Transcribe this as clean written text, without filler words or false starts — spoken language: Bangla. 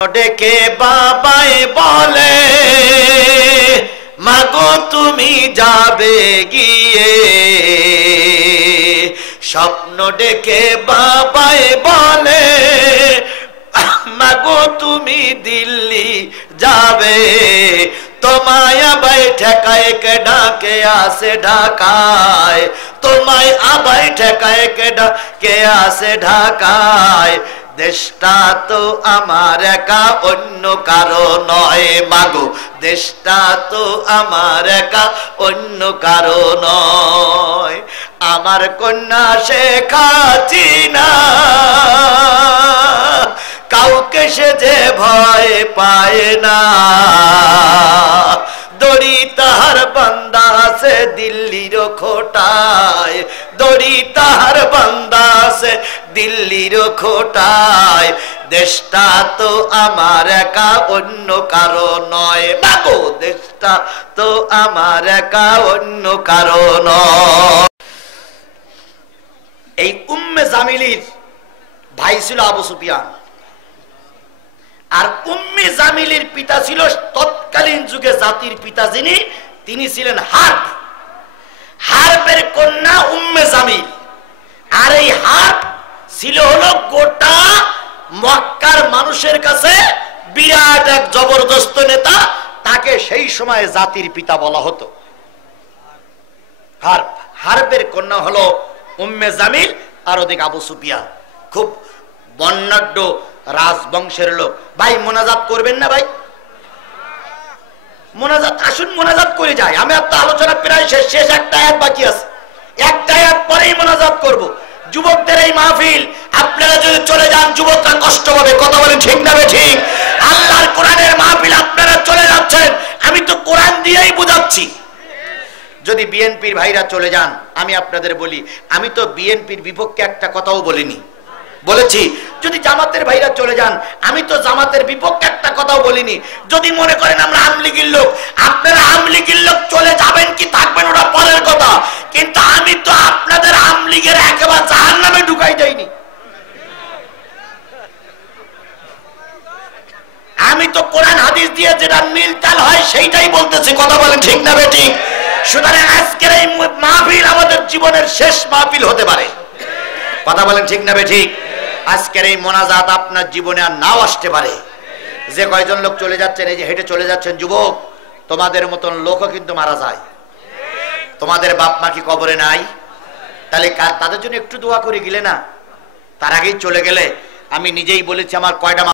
ডেকে বাবাই বলে মাগো তুমি যাবে গিয়ে, স্বপ্ন ডেকে বাবাই বলে মাগো তুমি দিল্লি যাবে, তোমায় আবাই ঠেকায় কে ডাকে আসে ঢাকায়, তোমায় আবাই ঠেকায় কে ডাকে আসে ঢাকায়, দেশটা তো আমার একা অন্য কারো নয় মাগো, দেশটা তো আমার একা অন্য কারো নয়। আমার কন্যা শেখ হাসিনা কাউকে সে যে ভয় পায় না, দড়ি তাহার বান্দা আছে দিল্লির খোটায়, দড়ি তাহার বান্দা আছে দিল্লির খোটায়, দেশটা তো আমার একা অন্য কারো নয় মাগো, দেশটা তো আমার একা অন্য কারো নয়। এই উম্মে জামিলির ভাই ছিল আবু সুফিয়ান, আর উম্মে জামিলের পিতা ছিল তৎকালীন যুগে জাতির পিতা যিনি, তিনি ছিলেন হারব, হারবের কন্যা উম্মে জামিল। আর এই হারব ছিল হলো গোটা মক্কার মানুষের কাছে বিরাট এক জবরদস্ত নেতা, তাকে সেই সময় জাতির পিতা বলা হতো। হারব, হারবের কন্যা হলো উম্মে জামিল, আর ওদিকে আবু সুফিয়ান, খুব বর্ণাঢ্য রাজবংশের লোক। ভাই মোনাজাত করবেন না ভাই? মোনাজাত আসুন, মোনাজাত করে যাই। আমি আপনার আলোচনা প্রায় শেষ, শেষ একটা আয়াত বাকি আছে, একটা আয়াত পরেই মোনাজাত করব। যুবকদের এই মাহফিল, আপনারা যদি চলে যান যুবকরা কষ্ট পাবে। কথা বলেন ঠিক না ঠিক? আল্লাহর কোরআনের মাহফিল আপনারা চলে যাচ্ছেন, আমি তো কোরআন দিয়েই বুঝাচ্ছি। যদি বিএনপির ভাইরা চলে যান, আমি আপনাদের বলি, আমি তো বিএনপির বিপক্ষে একটা কথাও বলিনি, বলেছি। যদি জামাতের ভাইরা চলে যান, আমি তো জামাতের বিপক্ষে একটা কথাও বলিনি। যদি মনে করেন আমরা আমলিগের লোক, আপনারা আমলিগের লোক চলে যাবেন কি থাকবেন ওটা পরের কথা, কিন্তু আমি তো আপনাদের আমলিগের একেবারে জাহান্নামে ঢুকাই দেইনি। আমি তো কোরআন হাদিস দিয়ে যেটা মিলতাল হয় সেইটাই বলতেছি। কথা বলেন ঠিক না বেঠিক? সুতরাং আজকের এই মাহফিল আমাদের জীবনের শেষ মাহফিল হতে পারে। কথা বলেন ঠিক না বেঠিক? আজকের এই মোনাজাত আপনার জীবনে আর নাও আসতে পারে। যে কয়জন লোক চলে যাচ্ছেন, এই যে হেঁটে চলে যাচ্ছেন যুবক, তোমাদের মতন লোকও কিন্তু মারা যায়। তোমাদের বাপ মা কি কবরে নাই? তাহলে তাদের জন্য একটু দোয়া করে গেলে না? তার আগেই চলে গেলে। আমি নিজেই বলেছি আমার কয়টা